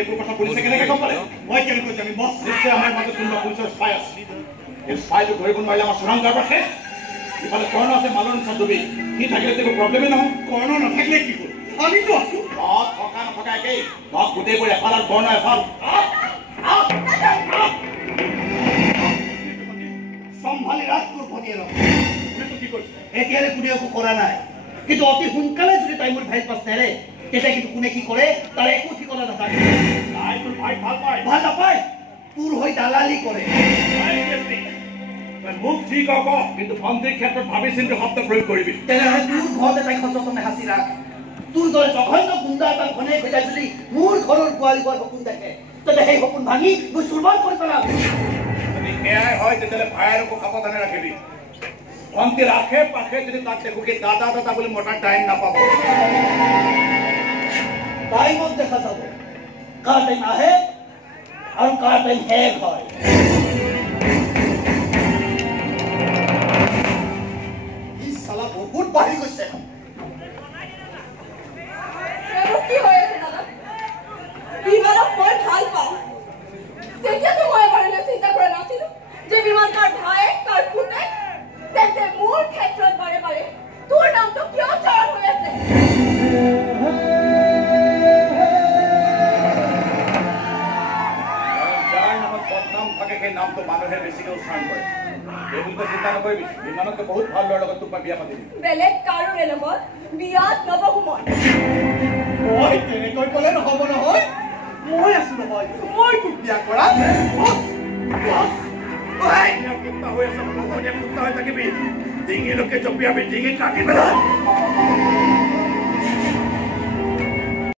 এইবোৰ কথা পুলিচে কেনেকৈ গম পালে মই কেনেকৈ জানিম বছ নিশ্চয় আমাৰ মাজত কোনোবা পুলিচৰ স্পাই আছে এই স্পাইটো ধৰিব নোৱাৰিলে আমাৰ চোৰাং কাৰবাৰ শেষ ইফালে কৰ্ণ আছে মালৰ নিচান ডুবি সি থাকিলে একো প্ৰব্লেমেই নহয় কৰ্ণ নাথাকিলে কি কৰোঁ আমিতো আছো থকা নথকা একেই গোটেইবোৰ এফাল আৰু কৰ্ণ এফাল চম্ভালি ৰাখ তোৰ ভনীয়ে কি কৰিছে এতিয়ালৈ কোনে একো কৰা নাই কিন্তু অতি সোনকালে যদি তাই মোৰ ভাইৰ পাছ নেৰে তেতিয়া কিন্তু কোনে কি কৰে তাৰ একো ঠিকনা নাথাকে তাই তোৰ ভাই ভাল পায় ভাল নাপায় তোৰ হৈ দালালি কৰে মোক ঠিক হ'ব কিন্তু ভণ্টিৰ ক্ষেত্ৰত ভাবি চিন্তি শব্দ প্ৰয়োগ কৰিবি তেনেহ'লে তোৰ ঘৰতে তাইক সযতনে সাঁচি ৰাখ তোৰ দৰে জঘন্য গুণ্ডা এটা ঘনে হৈ যায় যদি মোৰ ঘৰৰ পোৱালি বৰ সপোন দেখে তেন্তে সেই সপোন ভাঙি মই চুৰবাৰ কৰি পেলাম যদি এয়াই হয় তেতিয়াহ'লে ভাইৰকো সাৱধানে ৰাখিবি ভণ্টিৰ আশে পাশে যদি তাক দেখো কি দাদা দাদা বুলি মতাৰ টাইম নাপাব টাইমত দেখা যাব কাৰ টাইম আহে আৰু কাৰ টাইম শেষ হয় ই চালা বহুত বাঢ়ি গৈছে কি হৈ আছে দাদা বিমানক মই ভাল পাওঁ তেতিয়াতো মই এবাৰলৈ চিন্তা কৰা নাছিলো যে বিমান কাৰ ভাই কাৰ পুতে তেন্তে মোৰ ক্ষেত্ৰত বাৰে বাৰে তোৰ নামটো কিয় উচ্চাৰণ হৈ আছে যাৰ নামত বদনাম থাকে সেই নামটো মানুহে বেছিকৈ উচ্চাৰণ কৰে এইবুলিতো চিন্তা নকৰিবি বিমানতকৈ বহুত ভাল ল'ৰাৰ লগত তোক মই বিয়া পাতি দিম বেলেগ কাৰোৰে লগত বিয়াত নবহো মই তেনেকৈ ক'লে নহ'ব নহয় মই আছো নহয় মই তোক বিয়া কৰা কুত্তা হৈ আছে কুত্তা হৈ থাকিবি ডিঙিলৈকে জঁপিয়াবি ডিঙি কাটি পেলাই